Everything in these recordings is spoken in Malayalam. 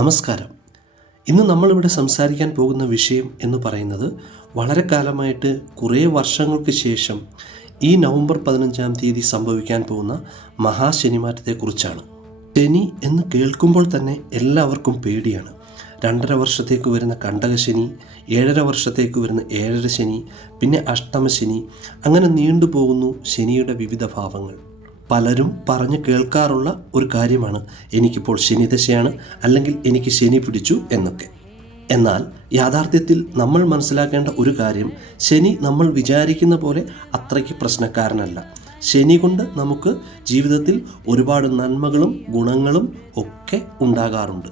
നമസ്കാരം. ഇന്ന് നമ്മളിവിടെ സംസാരിക്കാൻ പോകുന്ന വിഷയം എന്ന് പറയുന്നത് വളരെ കാലമായിട്ട് കുറേ വർഷങ്ങൾക്ക് ശേഷം ഈ നവംബർ 15-ാം തീയതി സംഭവിക്കാൻ പോകുന്ന മഹാശനിമാറ്റത്തെക്കുറിച്ചാണ്. ശനി എന്ന് കേൾക്കുമ്പോൾ തന്നെ എല്ലാവർക്കും പേടിയാണ്. 2.5 വർഷത്തേക്ക് വരുന്ന കണ്ടകശനി, 7.5 വർഷത്തേക്ക് വരുന്ന ഏഴര ശനി, പിന്നെ അഷ്ടമശനി, അങ്ങനെ നീണ്ടുപോകുന്നു ശനിയുടെ വിവിധ ഭാവങ്ങൾ. പലരും പറഞ്ഞു കേൾക്കാറുള്ള ഒരു കാര്യമാണ് എനിക്കിപ്പോൾ ശനിദശയാണ്, അല്ലെങ്കിൽ എനിക്ക് ശനി പിടിച്ചു എന്നൊക്കെ. എന്നാൽ യാഥാർത്ഥ്യത്തിൽ നമ്മൾ മനസ്സിലാക്കേണ്ട ഒരു കാര്യം, ശനി നമ്മൾ വിചാരിക്കുന്ന പോലെ അത്രയ്ക്ക് പ്രശ്നക്കാരനല്ല. ശനി കൊണ്ട് നമുക്ക് ജീവിതത്തിൽ ഒരുപാട് നന്മകളും ഗുണങ്ങളും ഒക്കെ ഉണ്ടാകാറുണ്ട്.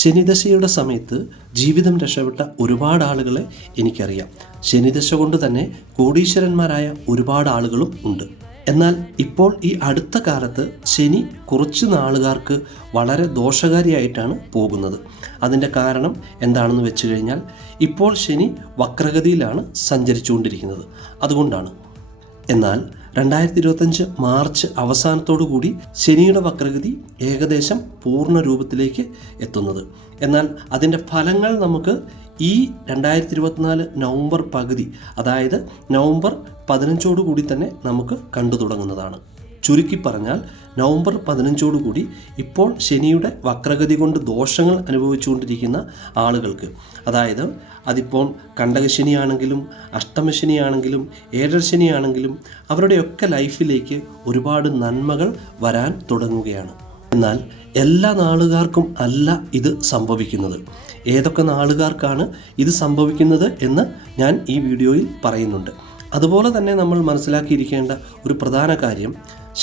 ശനിദശയുടെ സമയത്ത് ജീവിതം രക്ഷപ്പെട്ട ഒരുപാട് ആളുകളെ എനിക്കറിയാം. ശനിദശ കൊണ്ട് തന്നെ കോടീശ്വരന്മാരായ ഒരുപാട് ആളുകളും ഉണ്ട്. എന്നാൽ ഇപ്പോൾ ഈ അടുത്ത കാലത്ത് ശനി കുറച്ച് നാളുകാർക്ക് വളരെ ദോഷകാരിയായിട്ടാണ് പോകുന്നത്. അതിൻ്റെ കാരണം എന്താണെന്ന് വെച്ച് കഴിഞ്ഞാൽ, ഇപ്പോൾ ശനി വക്രഗതിയിലാണ് സഞ്ചരിച്ചുകൊണ്ടിരിക്കുന്നത്. അതുകൊണ്ടാണ്. എന്നാൽ 2025 മാർച്ച് അവസാനത്തോടു കൂടി ശനിയുടെ വക്രഗതി ഏകദേശം പൂർണ്ണ രൂപത്തിലേക്ക് എത്തുന്നത്. എന്നാൽ അതിൻ്റെ ഫലങ്ങൾ നമുക്ക് ഈ 2024 നവംബർ പകുതി, അതായത് നവംബർ 15 കൂടി തന്നെ നമുക്ക് കണ്ടു തുടങ്ങുന്നതാണ്. ചുരുക്കി പറഞ്ഞാൽ നവംബർ 15 കൂടി ഇപ്പോൾ ശനിയുടെ വക്രഗതി കൊണ്ട് ദോഷങ്ങൾ അനുഭവിച്ചുകൊണ്ടിരിക്കുന്ന ആളുകൾക്ക്, അതായത് അതിപ്പോൾ കണ്ടകശനിയാണെങ്കിലും അഷ്ടമശനിയാണെങ്കിലും ഏഴരശനിയാണെങ്കിലും അവരുടെയൊക്കെ ലൈഫിലേക്ക് ഒരുപാട് നന്മകൾ വരാൻ തുടങ്ങുകയാണ്. എന്നാൽ എല്ലാ നാളുകാർക്കും അല്ല ഇത് സംഭവിക്കുന്നത്. ഏതൊക്കെ നാളുകാർക്കാണ് ഇത് സംഭവിക്കുന്നത് എന്ന് ഞാൻ ഈ വീഡിയോയിൽ പറയുന്നുണ്ട്. അതുപോലെ തന്നെ നമ്മൾ മനസ്സിലാക്കിയിരിക്കേണ്ട ഒരു പ്രധാന കാര്യം,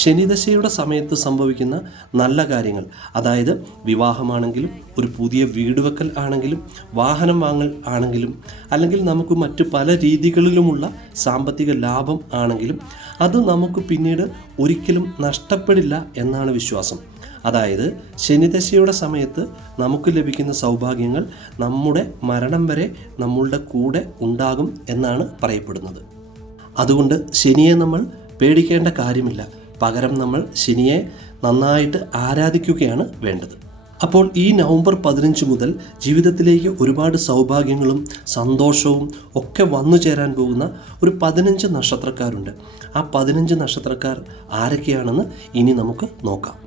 ശനിദശയുടെ സമയത്ത് സംഭവിക്കുന്ന നല്ല കാര്യങ്ങൾ, അതായത് വിവാഹമാണെങ്കിലും ഒരു പുതിയ വീട് വെക്കൽ ആണെങ്കിലും വാഹനം വാങ്ങൽ ആണെങ്കിലും അല്ലെങ്കിൽ നമുക്ക് മറ്റു പല രീതികളിലുമുള്ള സാമ്പത്തിക ലാഭം ആണെങ്കിലും അത് നമുക്ക് പിന്നീട് ഒരിക്കലും നഷ്ടപ്പെടില്ല എന്നാണ് വിശ്വാസം. അതായത് ശനിദശയുടെ സമയത്ത് നമുക്ക് ലഭിക്കുന്ന സൗഭാഗ്യങ്ങൾ നമ്മുടെ മരണം വരെ നമ്മളുടെ കൂടെ ഉണ്ടാകും എന്നാണ് പറയപ്പെടുന്നത്. അതുകൊണ്ട് ശനിയെ നമ്മൾ പേടിക്കേണ്ട കാര്യമില്ല. പകരം നമ്മൾ ശനിയെ നന്നായിട്ട് ആരാധിക്കുകയാണ് വേണ്ടത്. അപ്പോൾ ഈ നവംബർ 15 മുതൽ ജീവിതത്തിലേക്ക് ഒരുപാട് സൗഭാഗ്യങ്ങളും സന്തോഷവും ഒക്കെ വന്നു ചേരാൻ പോകുന്ന ഒരു 15 നക്ഷത്രക്കാരുണ്ട്. ആ 15 നക്ഷത്രക്കാർ ആരൊക്കെയാണെന്ന് ഇനി നമുക്ക് നോക്കാം.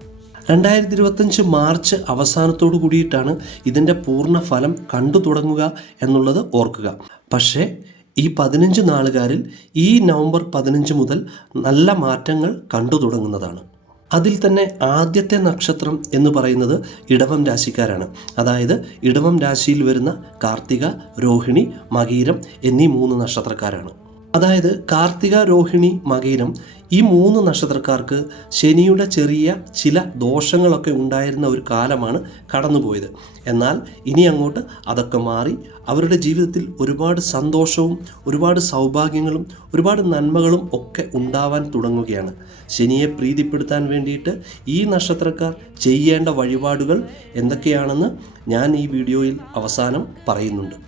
2025 മാർച്ച് അവസാനത്തോടു കൂടിയിട്ടാണ് ഇതിൻ്റെ പൂർണ്ണ ഫലം കണ്ടു തുടങ്ങുക എന്നുള്ളത് ഓർക്കുക. പക്ഷേ ഈ 15 നാളുകാരിൽ ഈ നവംബർ 15 മുതൽ നല്ല മാറ്റങ്ങൾ കണ്ടു തുടങ്ങുന്നതാണ്. അതിൽ തന്നെ ആദ്യത്തെ നക്ഷത്രം എന്ന് പറയുന്നത് ഇടവം രാശിക്കാരാണ്. അതായത് ഇടവം രാശിയിൽ വരുന്ന കാർത്തിക, രോഹിണി, മകീരം എന്നീ 3 നക്ഷത്രക്കാരാണ്. അതായത് കാർത്തിക, രോഹിണി, മകീരം ഈ 3 നക്ഷത്രക്കാർക്ക് ശനിയുടെ ചെറിയ ചില ദോഷങ്ങളൊക്കെ ഉണ്ടായിരുന്ന ഒരു കാലമാണ് കടന്നുപോയത്. എന്നാൽ ഇനി അങ്ങോട്ട് അതൊക്കെ മാറി അവരുടെ ജീവിതത്തിൽ ഒരുപാട് സന്തോഷവും ഒരുപാട് സൗഭാഗ്യങ്ങളും ഒരുപാട് നന്മകളും ഒക്കെ ഉണ്ടാവാൻ തുടങ്ങുകയാണ്. ശനിയെ പ്രീതിപ്പെടുത്താൻ വേണ്ടിയിട്ട് ഈ നക്ഷത്രക്കാർ ചെയ്യേണ്ട വഴിപാടുകൾ എന്തൊക്കെയാണെന്ന് ഞാൻ ഈ വീഡിയോയിൽ അവസാനം പറയുന്നുണ്ട്.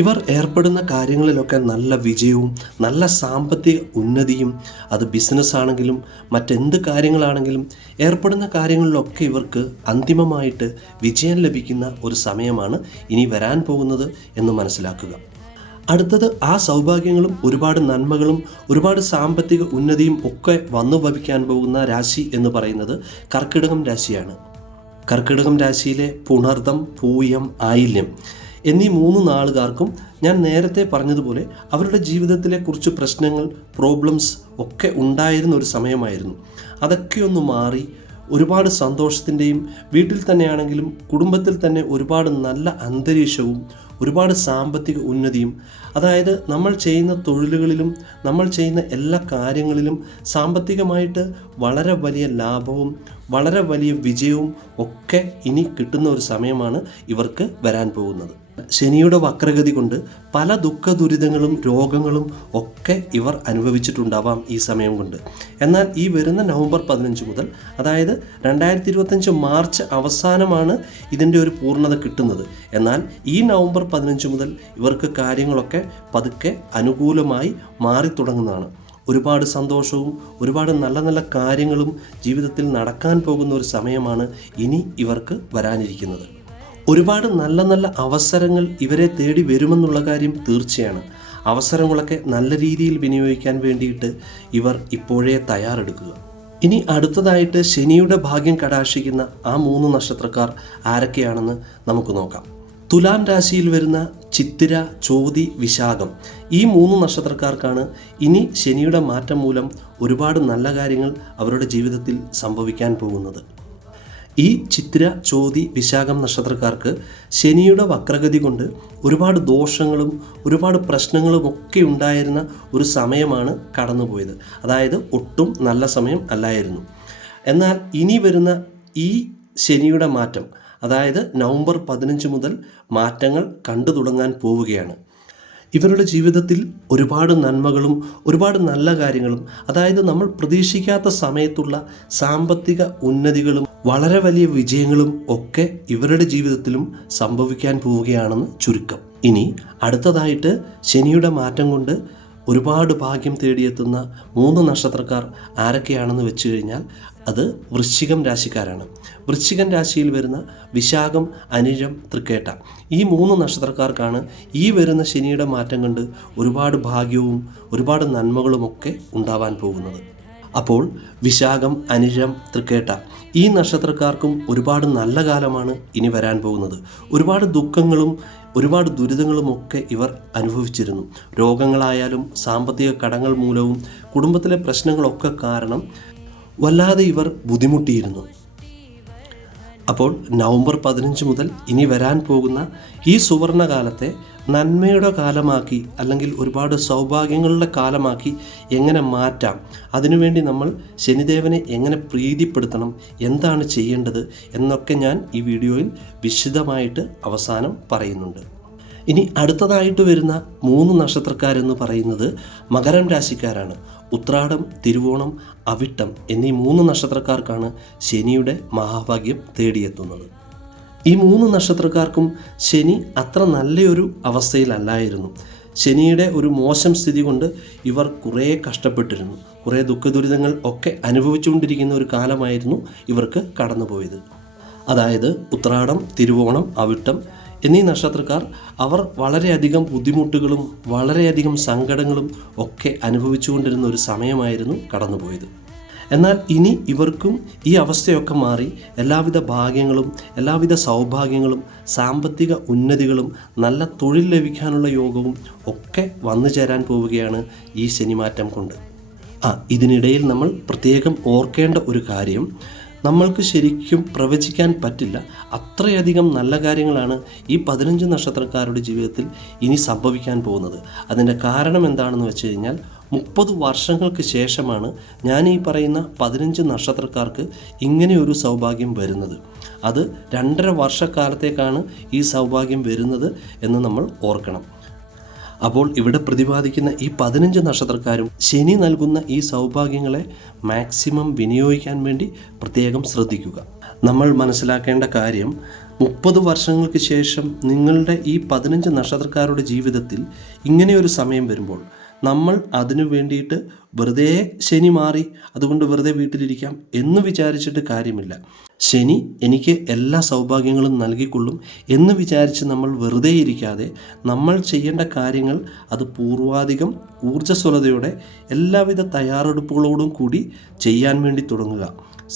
ഇവർ ഏർപ്പെടുന്ന കാര്യങ്ങളിലൊക്കെ നല്ല വിജയവും നല്ല സാമ്പത്തിക ഉന്നതിയും, അത് ബിസിനസ് ആണെങ്കിലും മറ്റെന്ത് കാര്യങ്ങളാണെങ്കിലും ഏർപ്പെടുന്ന കാര്യങ്ങളിലൊക്കെ ഇവർക്ക് അന്തിമമായിട്ട് വിജയം ലഭിക്കുന്ന ഒരു സമയമാണ് ഇനി വരാൻ പോകുന്നത് എന്ന് മനസ്സിലാക്കുക. അടുത്തത് ആ സൗഭാഗ്യങ്ങളും ഒരുപാട് നന്മകളും ഒരുപാട് സാമ്പത്തിക ഉന്നതിയും ഒക്കെ വന്നു ഭവിക്കാൻ പോകുന്ന രാശി എന്ന് പറയുന്നത് കർക്കിടകം രാശിയാണ്. കർക്കിടകം രാശിയിലെ പുണർദം, പൂയം, ആയില്യം എന്നീ 3 നാളുകാർക്കും ഞാൻ നേരത്തെ പറഞ്ഞതുപോലെ അവരുടെ ജീവിതത്തിലെ കുറച്ച് പ്രശ്നങ്ങൾ, പ്രോബ്ലംസ് ഒക്കെ ഉണ്ടായിരുന്ന ഒരു സമയമായിരുന്നു. അതൊക്കെ ഒന്ന് മാറി ഒരുപാട് സന്തോഷത്തിൻ്റെയും, വീട്ടിൽ തന്നെയാണെങ്കിലും കുടുംബത്തിൽ തന്നെ ഒരുപാട് നല്ല അന്തരീക്ഷവും ഒരുപാട് സാമ്പത്തിക ഉന്നതിയും, അതായത് നമ്മൾ ചെയ്യുന്ന തൊഴിലുകളിലും നമ്മൾ ചെയ്യുന്ന എല്ലാ കാര്യങ്ങളിലും സാമ്പത്തികമായിട്ട് വളരെ വലിയ ലാഭവും വളരെ വലിയ വിജയവും ഒക്കെ ഇനി കിട്ടുന്ന ഒരു സമയമാണ് ഇവർക്ക് വരാൻ പോകുന്നത്. ശനിയുടെ വക്രഗതി കൊണ്ട് പല ദുഃഖ ദുരിതങ്ങളും രോഗങ്ങളും ഒക്കെ ഇവർ അനുഭവിച്ചിട്ടുണ്ടാവാം ഈ സമയം കൊണ്ട്. എന്നാൽ ഈ വരുന്ന നവംബർ 15 മുതൽ, അതായത് 2025 മാർച്ച് അവസാനമാണ് ഇതിൻ്റെ ഒരു പൂർണ്ണത കിട്ടുന്നത്. എന്നാൽ ഈ നവംബർ 15 മുതൽ ഇവർക്ക് കാര്യങ്ങളൊക്കെ പതുക്കെ അനുകൂലമായി മാറി തുടങ്ങുന്നതാണ്. ഒരുപാട് സന്തോഷവും ഒരുപാട് നല്ല നല്ല കാര്യങ്ങളും ജീവിതത്തിൽ നടക്കാൻ പോകുന്ന ഒരു സമയമാണ് ഇനി ഇവർക്ക് വരാനിരിക്കുന്നത്. ഒരുപാട് നല്ല നല്ല അവസരങ്ങൾ ഇവരെ തേടി വരുമെന്നുള്ള കാര്യം തീർച്ചയാണ്. അവസരങ്ങളൊക്കെ നല്ല രീതിയിൽ വിനിയോഗിക്കാൻ വേണ്ടിയിട്ട് ഇവർ ഇപ്പോഴേ തയ്യാറെടുക്കുക. ഇനി അടുത്തതായിട്ട് ശനിയുടെ ഭാഗ്യം കടാക്ഷിക്കുന്ന ആ 3 നക്ഷത്രക്കാർ ആരൊക്കെയാണെന്ന് നമുക്ക് നോക്കാം. തുലാം രാശിയിൽ വരുന്ന ചിത്തിര, ചോതി, വിശാഖം ഈ 3 നക്ഷത്രക്കാർക്കാണ് ഇനി ശനിയുടെ മാറ്റം മൂലം ഒരുപാട് നല്ല കാര്യങ്ങൾ അവരുടെ ജീവിതത്തിൽ സംഭവിക്കാൻ പോകുന്നത്. ഈ ചിത്തിര, ചോതി, വിശാഖം നക്ഷത്രക്കാർക്ക് ശനിയുടെ വക്രഗതി കൊണ്ട് ഒരുപാട് ദോഷങ്ങളും ഒരുപാട് പ്രശ്നങ്ങളും ഒക്കെ ഉണ്ടായിരുന്ന ഒരു സമയമാണ് കടന്നുപോയത്. അതായത് ഒട്ടും നല്ല സമയം അല്ലായിരുന്നു. എന്നാൽ ഇനി വരുന്ന ഈ ശനിയുടെ മാറ്റം, അതായത് നവംബർ 15 മുതൽ മാറ്റങ്ങൾ കണ്ടു തുടങ്ങാൻ പോവുകയാണ്. ഇവരുടെ ജീവിതത്തിൽ ഒരുപാട് നന്മകളും ഒരുപാട് നല്ല കാര്യങ്ങളും, അതായത് നമ്മൾ പ്രതീക്ഷിക്കാത്ത സമയത്തുള്ള സാമ്പത്തിക ഉന്നതികളും വളരെ വലിയ വിജയങ്ങളും ഒക്കെ ഇവരുടെ ജീവിതത്തിലും സംഭവിക്കാൻ പോവുകയാണെന്ന് ചുരുക്കം. ഇനി അടുത്തതായിട്ട് ശനിയുടെ മാറ്റം കൊണ്ട് ഒരുപാട് ഭാഗ്യം തേടിയെത്തുന്ന 3 നക്ഷത്രക്കാർ ആരൊക്കെയാണെന്ന് വെച്ച് കഴിഞ്ഞാൽ അത് വൃശ്ചികം രാശിക്കാരാണ്. വൃശ്ചികം രാശിയിൽ വരുന്ന വിശാഖം, അനിഴം, തൃക്കേട്ട ഈ 3 നക്ഷത്രക്കാർക്കാണ് ഈ വരുന്ന ശനിയുടെ മാറ്റം കൊണ്ട് ഒരുപാട് ഭാഗ്യവും ഒരുപാട് നന്മകളുമൊക്കെ ഉണ്ടാവാൻ പോകുന്നത്. അപ്പോൾ വിശാഖം, അനിഴം, തൃക്കേട്ട ഈ നക്ഷത്രക്കാർക്കും ഒരുപാട് നല്ല കാലമാണ് ഇനി വരാൻ പോകുന്നത്. ഒരുപാട് ദുഃഖങ്ങളും ഒരുപാട് ദുരിതങ്ങളുമൊക്കെ ഇവർ അനുഭവിച്ചിരുന്നു. രോഗങ്ങളായാലും സാമ്പത്തിക കടങ്ങൾ മൂലവും കുടുംബത്തിലെ പ്രശ്നങ്ങളൊക്കെ കാരണം വല്ലാതെ ഇവർ ബുദ്ധിമുട്ടിയിരുന്നു. അപ്പോൾ നവംബർ 15 മുതൽ ഇനി വരാൻ പോകുന്ന ഈ സുവർണകാലത്തെ നന്മയുടെ കാലമാക്കി, അല്ലെങ്കിൽ ഒരുപാട് സൗഭാഗ്യങ്ങളുടെ കാലമാക്കി എങ്ങനെ മാറ്റാം, അതിനുവേണ്ടി നമ്മൾ ശനിദേവനെ എങ്ങനെ പ്രീതിപ്പെടുത്തണം, എന്താണ് ചെയ്യേണ്ടത് എന്നൊക്കെ ഞാൻ ഈ വീഡിയോയിൽ വിശദമായിട്ട് അവസാനം പറയുന്നുണ്ട്. ഇനി അടുത്തതായിട്ട് വരുന്ന 3 നക്ഷത്രക്കാരെന്ന് പറയുന്നത് മകരം രാശിക്കാരാണ്. ഉത്രാടം, തിരുവോണം, അവിട്ടം എന്നീ 3 നക്ഷത്രക്കാർക്കാണ് ശനിയുടെ മഹാഭാഗ്യം തേടിയെത്തുന്നത്. ഈ 3 നക്ഷത്രക്കാർക്കും ശനി അത്ര നല്ലൊരു അവസ്ഥയിലല്ലായിരുന്നു. ശനിയുടെ ഒരു മോശം സ്ഥിതി കൊണ്ട് ഇവർ കുറേ കഷ്ടപ്പെട്ടിരുന്നു. കുറേ ദുഃഖദുരിതങ്ങൾ ഒക്കെ അനുഭവിച്ചുകൊണ്ടിരിക്കുന്ന ഒരു കാലമായിരുന്നു ഇവർക്ക് കടന്നുപോയത്. അതായത് ഉത്രാടം, തിരുവോണം, അവിട്ടം എന്നീ നക്ഷത്രക്കാർ അവർ വളരെയധികം ബുദ്ധിമുട്ടുകളും വളരെയധികം സങ്കടങ്ങളും ഒക്കെ അനുഭവിച്ചുകൊണ്ടിരുന്ന ഒരു സമയമായിരുന്നു കടന്നുപോയത്. എന്നാൽ ഇനി ഇവർക്കും ഈ അവസ്ഥയൊക്കെ മാറി എല്ലാവിധ ഭാഗ്യങ്ങളും എല്ലാവിധ സൗഭാഗ്യങ്ങളും സാമ്പത്തിക ഉന്നതികളും നല്ല തൊഴിൽ ലഭിക്കാനുള്ള യോഗവും ഒക്കെ വന്നു ചേരാൻ പോവുകയാണ് ഈ ശനിമാറ്റം കൊണ്ട്. ഇതിനിടയിൽ നമ്മൾ പ്രത്യേകം ഓർക്കേണ്ട ഒരു കാര്യം, നമ്മൾക്ക് ശരിക്കും പ്രവചിക്കാൻ പറ്റില്ല, അത്രയധികം നല്ല കാര്യങ്ങളാണ് ഈ 15 നക്ഷത്രക്കാരുടെ ജീവിതത്തിൽ ഇനി സംഭവിക്കാൻ പോകുന്നത്. അതിൻ്റെ കാരണം എന്താണെന്ന് വെച്ച് കഴിഞ്ഞാൽ 30 വർഷങ്ങൾക്ക് ശേഷമാണ് ഞാൻ ഈ പറയുന്ന 15 നക്ഷത്രക്കാർക്ക് ഇങ്ങനെയൊരു സൗഭാഗ്യം വരുന്നത്. അത് 2.5 വർഷക്കാലത്തേക്കാണ് ഈ സൗഭാഗ്യം വരുന്നത് എന്ന് നമ്മൾ ഓർക്കണം. അപ്പോൾ ഇവിടെ പ്രതിപാദിക്കുന്ന ഈ 15 നക്ഷത്രക്കാരും ശനി നൽകുന്ന ഈ സൗഭാഗ്യങ്ങളെ മാക്സിമം വിനിയോഗിക്കാൻ വേണ്ടി പ്രത്യേകം ശ്രദ്ധിക്കുക. നമ്മൾ മനസ്സിലാക്കേണ്ട കാര്യം, 30 വർഷങ്ങൾക്ക് ശേഷം നിങ്ങളുടെ ഈ 15 നക്ഷത്രക്കാരുടെ ജീവിതത്തിൽ ഇങ്ങനെയൊരു സമയം വരുമ്പോൾ നമ്മൾ അതിനു വേണ്ടിയിട്ട് വെറുതെ ശനി മാറി അതുകൊണ്ട് വെറുതെ വീട്ടിലിരിക്കാം എന്ന് വിചാരിച്ചിട്ട് കാര്യമില്ല. ശനി എനിക്ക് എല്ലാ സൗഭാഗ്യങ്ങളും നൽകിക്കൊള്ളും എന്ന് വിചാരിച്ച് നമ്മൾ വെറുതെ ഇരിക്കാതെ നമ്മൾ ചെയ്യേണ്ട കാര്യങ്ങൾ അത് പൂർവാധികം ഊർജ്ജസ്വലതയോടെ എല്ലാവിധ തയ്യാറെടുപ്പുകളോടും കൂടി ചെയ്യാൻ വേണ്ടി തുടങ്ങുക.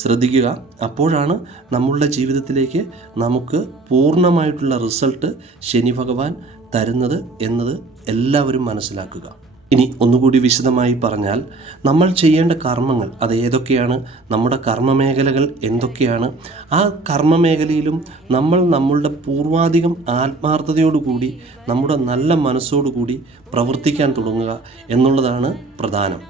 ശ്രദ്ധിക്കുക, അപ്പോഴാണ് നമ്മളുടെ ജീവിതത്തിലേക്ക് നമുക്ക് പൂർണ്ണമായിട്ടുള്ള റിസൾട്ട് ശനി ഭഗവാൻ തരുന്നത് എന്നത് എല്ലാവരും മനസ്സിലാക്കുക. ഇനി ഒന്നുകൂടി വിശദമായി പറഞ്ഞാൽ, നമ്മൾ ചെയ്യേണ്ട കർമ്മങ്ങൾ അത് ഏതൊക്കെയാണ്, നമ്മുടെ കർമ്മമേഖലകൾ എന്തൊക്കെയാണ്, ആ കർമ്മമേഖലയിലും നമ്മൾ നമ്മളുടെ പൂർവാധികം ആത്മാർത്ഥതയോടുകൂടി നമ്മുടെ നല്ല മനസ്സോടുകൂടി പ്രവർത്തിക്കാൻ തുടങ്ങുക എന്നുള്ളതാണ് പ്രധാനം.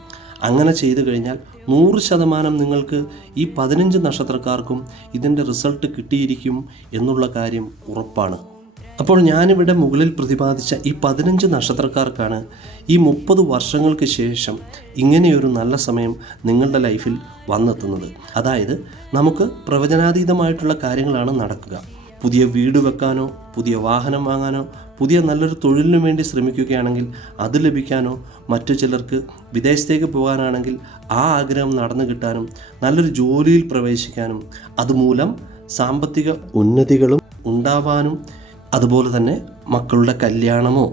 അങ്ങനെ ചെയ്തു കഴിഞ്ഞാൽ 100% നിങ്ങൾക്ക് ഈ 15 നക്ഷത്രക്കാർക്കും ഇതിൻ്റെ റിസൾട്ട് കിട്ടിയിരിക്കും എന്നുള്ള കാര്യം ഉറപ്പാണ്. അപ്പോൾ ഞാനിവിടെ മുകളിൽ പ്രതിപാദിച്ച ഈ 15 നക്ഷത്രക്കാർക്കാണ് ഈ 30 വർഷങ്ങൾക്ക് ശേഷം ഇങ്ങനെയൊരു നല്ല സമയം നിങ്ങളുടെ ലൈഫിൽ വന്നെത്തുന്നത്. അതായത് നമുക്ക് പ്രവചനാതീതമായിട്ടുള്ള കാര്യങ്ങളാണ് നടക്കുക. പുതിയ വീട് വെക്കാനോ പുതിയ വാഹനം വാങ്ങാനോ പുതിയ നല്ലൊരു തൊഴിലിനു വേണ്ടി ശ്രമിക്കുകയാണെങ്കിൽ അത് ലഭിക്കാനോ, മറ്റു ചിലർക്ക് വിദേശത്തേക്ക് പോകാനാണെങ്കിൽ ആ ആഗ്രഹം നടന്നു കിട്ടാനും, നല്ലൊരു ജോലിയിൽ പ്രവേശിക്കാനും, അതുമൂലം സാമ്പത്തിക ഉന്നതികളും ഉണ്ടാവാനും അതുപോലെ തന്നെ മക്കളുടെ കല്യാണമോ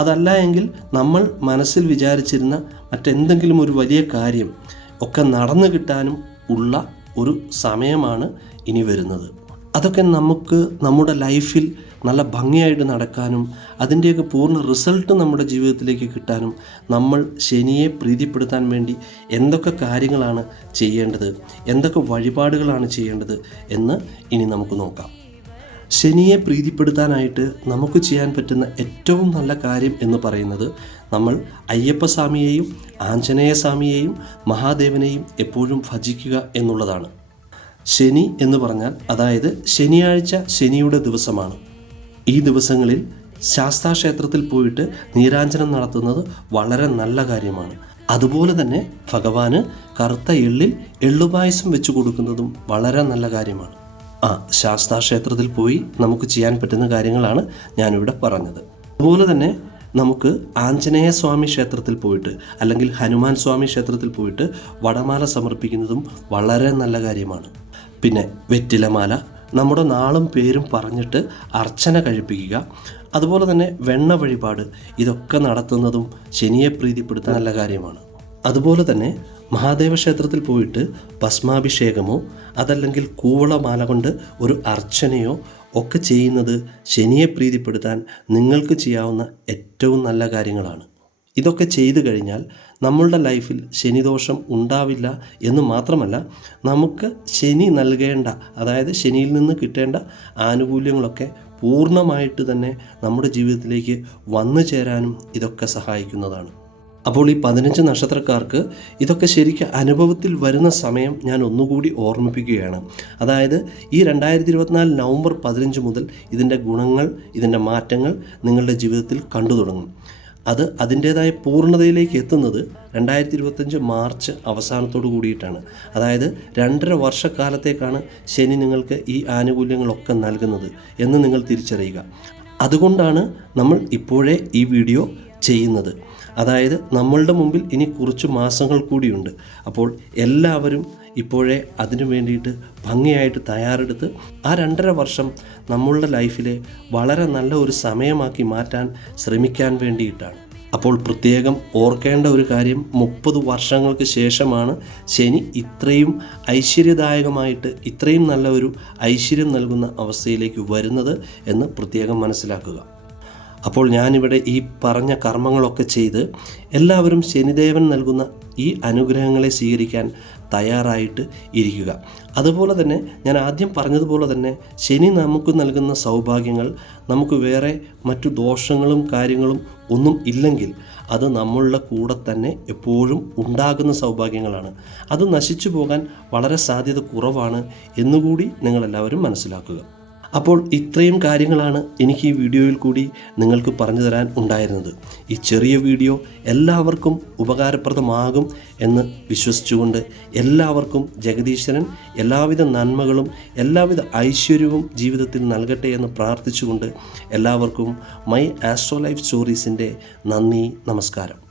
അതല്ല എങ്കിൽ നമ്മൾ മനസ്സിൽ വിചാരിച്ചിരുന്ന മറ്റെന്തെങ്കിലും ഒരു വലിയ കാര്യം ഒക്കെ നടന്നു കിട്ടാനും ഉള്ള ഒരു സമയമാണ് ഇനി വരുന്നത്. അതൊക്കെ നമുക്ക് നമ്മുടെ ലൈഫിൽ നല്ല ഭംഗിയായിട്ട് നടക്കാനും അതിൻ്റെയൊക്കെ പൂർണ്ണ റിസൾട്ട് നമ്മുടെ ജീവിതത്തിലേക്ക് കിട്ടാനും നമ്മൾ ശനിയെ പ്രീതിപ്പെടുത്താൻ വേണ്ടി എന്തൊക്കെ കാര്യങ്ങളാണ് ചെയ്യേണ്ടത്, എന്തൊക്കെ വഴിപാടുകളാണ് ചെയ്യേണ്ടത് എന്ന് ഇനി നമുക്ക് നോക്കാം. ശനിയെ പ്രീതിപ്പെടുത്താനായിട്ട് നമുക്ക് ചെയ്യാൻ പറ്റുന്ന ഏറ്റവും നല്ല കാര്യം എന്ന് പറയുന്നത് നമ്മൾ അയ്യപ്പസ്വാമിയെയും ആഞ്ജനേയസ്വാമിയെയും മഹാദേവനെയും എപ്പോഴും ഭജിക്കുക എന്നുള്ളതാണ്. ശനി എന്ന് പറഞ്ഞാൽ അതായത് ശനിയാഴ്ച ശനിയുടെ ദിവസമാണ്. ഈ ദിവസങ്ങളിൽ ശാസ്താക്ഷേത്രത്തിൽ പോയിട്ട് നീരാഞ്ജനം നടത്തുന്നത് വളരെ നല്ല കാര്യമാണ്. അതുപോലെ തന്നെ ഭഗവാന് കറുത്ത എള്ളിൽ എള്ളുപായസം വെച്ച് കൊടുക്കുന്നതും വളരെ നല്ല കാര്യമാണ്. ശാസ്താക്ഷേത്രത്തിൽ പോയി നമുക്ക് ചെയ്യാൻ പറ്റുന്ന കാര്യങ്ങളാണ് ഞാനിവിടെ പറഞ്ഞത്. അതുപോലെ തന്നെ നമുക്ക് ആഞ്ജനേയ സ്വാമി ക്ഷേത്രത്തിൽ പോയിട്ട് അല്ലെങ്കിൽ ഹനുമാൻ സ്വാമി ക്ഷേത്രത്തിൽ പോയിട്ട് വടമാല സമർപ്പിക്കുന്നതും വളരെ നല്ല കാര്യമാണ്. പിന്നെ വെറ്റിലമാല, നമ്മുടെ നാളും പേരും പറഞ്ഞിട്ട് അർച്ചന കഴിപ്പിക്കുക, അതുപോലെ തന്നെ വെണ്ണ വഴിപാട്, ഇതൊക്കെ നടത്തുന്നതും ശനിയെ പ്രീതിപ്പെടുത്താൻ നല്ല കാര്യമാണ്. അതുപോലെ തന്നെ മഹാദേവ ക്ഷേത്രത്തിൽ പോയിട്ട് ഭസ്മാഭിഷേകമോ അതല്ലെങ്കിൽ കൂവളമാല കൊണ്ട് ഒരു അർച്ചനയോ ഒക്കെ ചെയ്യുന്നത് ശനിയെ പ്രീതിപ്പെടുത്താൻ നിങ്ങൾക്ക് ചെയ്യാവുന്ന ഏറ്റവും നല്ല കാര്യങ്ങളാണ്. ഇതൊക്കെ ചെയ്തു കഴിഞ്ഞാൽ നമ്മളുടെ ലൈഫിൽ ശനിദോഷം ഉണ്ടാവില്ല എന്ന് മാത്രമല്ല, നമുക്ക് ശനി നൽകേണ്ട, അതായത് ശനിയിൽ നിന്ന് കിട്ടേണ്ട ആനുകൂല്യങ്ങളൊക്കെ പൂർണ്ണമായിട്ട് തന്നെ നമ്മുടെ ജീവിതത്തിലേക്ക് വന്നു ചേരാനും ഇതൊക്കെ സഹായിക്കുന്നതാണ്. അപ്പോൾ ഈ 15 നക്ഷത്രക്കാർക്ക് ഇതൊക്കെ ശരിക്കും അനുഭവത്തിൽ വരുന്ന സമയം ഞാൻ ഒന്നുകൂടി ഓർമ്മിപ്പിക്കുകയാണ്. അതായത് ഈ 2024 നവംബർ 15 മുതൽ ഇതിൻ്റെ ഗുണങ്ങൾ, ഇതിൻ്റെ മാറ്റങ്ങൾ നിങ്ങളുടെ ജീവിതത്തിൽ കണ്ടു തുടങ്ങും. അത് അതിൻ്റേതായ പൂർണ്ണതയിലേക്ക് എത്തുന്നത് 2025 മാർച്ച് അവസാനത്തോടു കൂടിയിട്ടാണ്. അതായത് 2.5 വർഷക്കാലത്തേക്കാണ് ശനി നിങ്ങൾക്ക് ഈ ആനുകൂല്യങ്ങളൊക്കെ നൽകുന്നത് എന്ന് നിങ്ങൾ തിരിച്ചറിയുക. അതുകൊണ്ടാണ് നമ്മൾ ഇപ്പോഴേ ഈ വീഡിയോ ചെയ്യുന്നത്. അതായത് നമ്മളുടെ മുമ്പിൽ ഇനി കുറച്ച് മാസങ്ങൾ കൂടിയുണ്ട്. അപ്പോൾ എല്ലാവരും ഇപ്പോഴേ അതിനു വേണ്ടിയിട്ട് ഭംഗിയായിട്ട് തയ്യാറെടുത്ത് ആ 2.5 വർഷം നമ്മളുടെ ലൈഫിലെ വളരെ നല്ല ഒരു സമയമാക്കി മാറ്റാൻ ശ്രമിക്കാൻ വേണ്ടിയിട്ടാണ്. അപ്പോൾ പ്രത്യേകം ഓർക്കേണ്ട ഒരു കാര്യം, 30 വർഷങ്ങൾക്ക് ശേഷമാണ് ശനി ഇത്രയും ഐശ്വര്യദായകമായിട്ട് ഇത്രയും നല്ല ഒരു ഐശ്വര്യം നൽകുന്ന അവസ്ഥയിലേക്ക് വരുന്നത് എന്ന് പ്രത്യേകം മനസ്സിലാക്കുക. അപ്പോൾ ഞാനിവിടെ ഈ പറഞ്ഞ കർമ്മങ്ങളൊക്കെ ചെയ്ത് എല്ലാവരും ശനിദേവൻ നൽകുന്ന ഈ അനുഗ്രഹങ്ങളെ സ്വീകരിക്കാൻ തയ്യാറായിട്ട് ഇരിക്കുക. അതുപോലെ തന്നെ ഞാൻ ആദ്യം പറഞ്ഞതുപോലെ തന്നെ ശനി നമുക്ക് നൽകുന്ന സൗഭാഗ്യങ്ങൾ നമുക്ക് വേറെ മറ്റു ദോഷങ്ങളും കാര്യങ്ങളും ഒന്നും ഇല്ലെങ്കിൽ അത് നമ്മളുടെ കൂടെ തന്നെ എപ്പോഴും ഉണ്ടാകുന്ന സൗഭാഗ്യങ്ങളാണ്. അത് നശിച്ചു പോകാൻ വളരെ സാധ്യത കുറവാണ് എന്നുകൂടി നിങ്ങളെല്ലാവരും മനസ്സിലാക്കുക. അപ്പോൾ ഇത്രയും കാര്യങ്ങളാണ് എനിക്ക് ഈ വീഡിയോയിൽ കൂടി നിങ്ങൾക്ക് പറഞ്ഞു തരാൻ ഉണ്ടായിരുന്നത്. ഈ ചെറിയ വീഡിയോ എല്ലാവർക്കും ഉപകാരപ്രദമാകും എന്ന് വിശ്വസിച്ചുകൊണ്ട് എല്ലാവർക്കും ജഗദീശ്വരൻ എല്ലാവിധ നന്മകളും എല്ലാവിധ ഐശ്വര്യവും ജീവിതത്തിൽ നൽകട്ടെ എന്ന് പ്രാർത്ഥിച്ചുകൊണ്ട് എല്ലാവർക്കും മൈ ആസ്ട്രോ ലൈഫ് സ്റ്റോറീസിൻ്റെ നന്ദി, നമസ്കാരം.